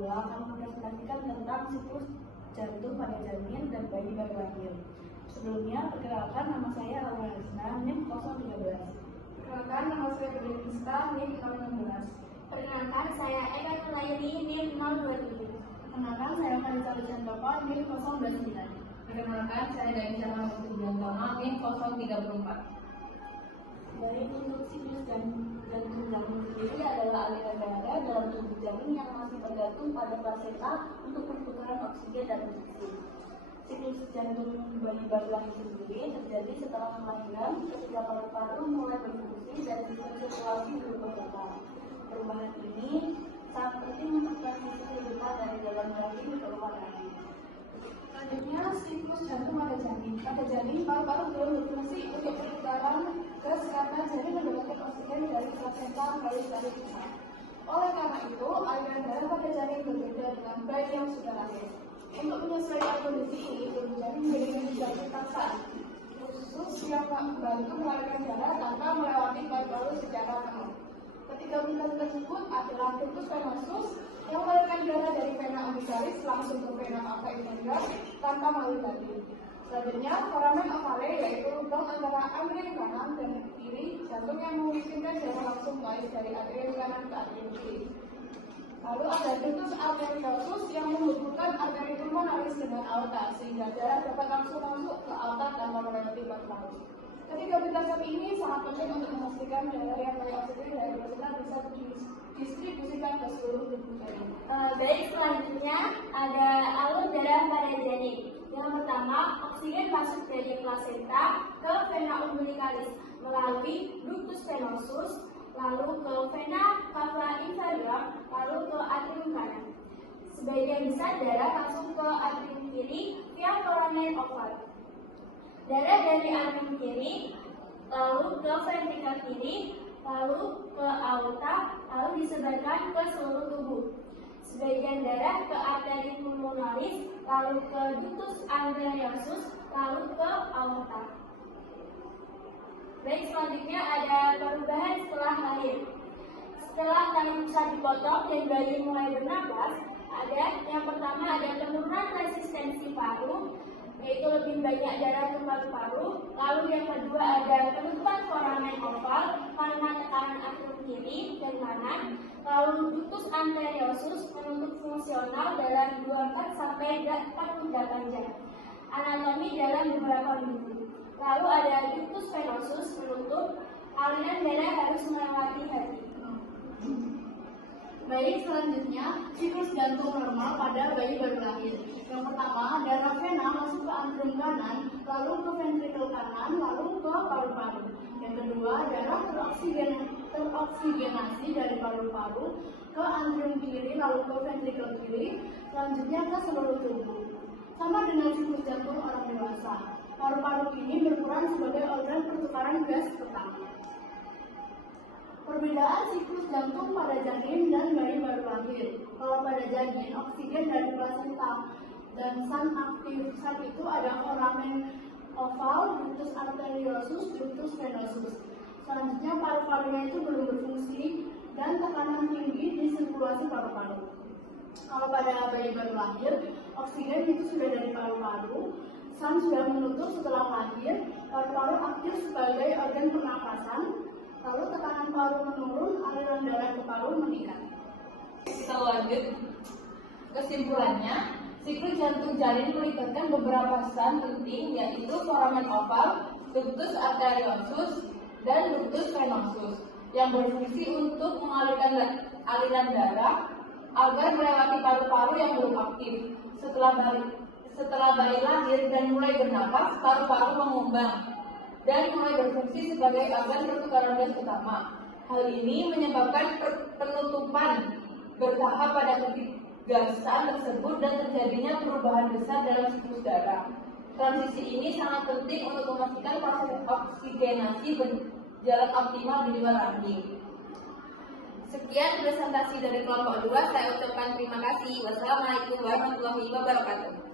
kedua akan mempresentasikan tentang siklus jantung pada janin dan bayi baru lahir. Sebelumnya, perkenalkan nama saya Aura Hasna, NIM 013. Perkenalkan, nama saya Budi Nista, NIM 016. Perkenalkan, saya Eka Nulaini, NIM 027. Perkenalkan, saya Kanisa Lucentoko, NIM 029. Perkenalkan, saya Dani Sharma Subiantono, NIM 034. Baik, untuk siklus jantung sendiri adalah aliran darah dalam tubuh janin yang masih tergantung pada plasenta untuk pertukaran oksigen dan nutrisi. Siklus jantung bayi baru lahir sendiri terjadi setelah kelahiran ketika paru-paru mulai berfungsi dan sistem sirkulasi berubah total. Perubahan ini sangat penting untuk transmisi kehidupan dari dalam rahim ke luar rahim. Selanjutnya, siklus jantung pada janin. Pada janin, paru-paru belum berfungsi untuk pertukaran gas karena janin mendapatkan oksigen dari plasenta bayi dari besar. Oleh karena itu, aliran darah pada janin berbeda dengan bayi yang sudah lahir. Untuk menyesuaikan kondisi ini, tubuh janin menjadi menjadi paksaan khusus yang membantu mengalirkan darah tanpa melewati paru-paru secara penuh. Ketiga benda tersebut adalah ductus venosus yang mengalirkan darah dari vena umbilicalis langsung ke vena cava inferior tanpa melalui batin. Selanjutnya, foramen ovale yaitu lubang antara atrium kanan dan kiri jantung yang mengizinkan darah langsung mengalir dari atrium kanan ke atrium kiri. Lalu ada ductus arteriosus yang menghubungkan arteri pulmonalis dengan aorta sehingga darah dapat langsung masuk ke aorta tanpa melewati paru-paru. Ketiga benda ini sangat penting untuk memastikan darah yang kaya oksigen dari plasenta bisa didistribusikan ke seluruh tubuh janin. Baik, selanjutnya ada alur darah pada janin. Yang pertama, oksigen masuk dari plasenta ke vena umbilicalis melalui ductus venosus, lalu ke vena cava inferior, lalu ke atrium kanan. Sebagian besar darah langsung ke atrium kiri via foramen ovale. Darah dari atrium kiri lalu ke ventrikel kiri, lalu ke aorta, lalu disebarkan ke seluruh tubuh. Sebagian darah ke arteri pulmonalis, lalu ke ductus arteriosus, lalu ke aorta. Baik, selanjutnya ada perubahan setelah lahir. Setelah tali pusat dipotong dan bayi mulai bernapas, yang pertama ada penurunan resistensi paru, yaitu lebih banyak darah ke paru-paru. Lalu yang kedua ada penutupan foramen oval karena tekanan atrium kiri dan kanan. Lalu ductus arteriosus menutup fungsional dalam 24 sampai 48 jam. Anatomi dalam beberapa minggu. Lalu ada ductus venosus menutup, aliran darah harus melewati hati. Baik, selanjutnya siklus jantung normal pada bayi baru lahir. Yang pertama, darah vena masuk ke atrium kanan, lalu ke ventrikel kanan, lalu ke paru-paru. Yang kedua, darah teroksigenasi dari paru-paru ke atrium kiri, lalu ke ventrikel kiri, selanjutnya ke seluruh tubuh. Sama dengan siklus jantung orang dewasa, paru-paru ini berperan sebagai organ pertukaran gas pertama. Perbedaan siklus jantung pada janin dan bayi baru lahir. Kalau pada janin, oksigen dari plasenta dan san aktif saat itu ada foramen oval, ductus arteriosus, ductus venosus. Selanjutnya paru-parunya itu belum berfungsi dan tekanan tinggi di sirkulasi paru-paru. Kalau pada bayi baru lahir, oksigen itu sudah dari paru-paru, san sudah menutup setelah lahir, paru-paru aktif sebagai organ pernafasan. Lalu tekanan paru menurun, aliran darah ke paru meningkat. Kita lanjut. Kesimpulannya, siklus jantung janin melibatkan beberapa san penting, yaitu foramen oval, ductus arteriosus, dan ductus venosus, yang berfungsi untuk mengalirkan aliran darah agar melewati paru-paru yang belum aktif. Setelah bayi lahir dan mulai bernapas, paru-paru mengembang dan mulai berfungsi sebagai organ pertukaran gas utama. Hal ini menyebabkan penutupan bertahap pada ketiga san tersebut dan terjadinya perubahan besar dalam siklus darah. Transisi ini sangat penting untuk memastikan proses oksigenasi berjalan optimal di luar rahim. Sekian presentasi dari kelompok 2, saya ucapkan terima kasih. Wassalamualaikum warahmatullahi wabarakatuh.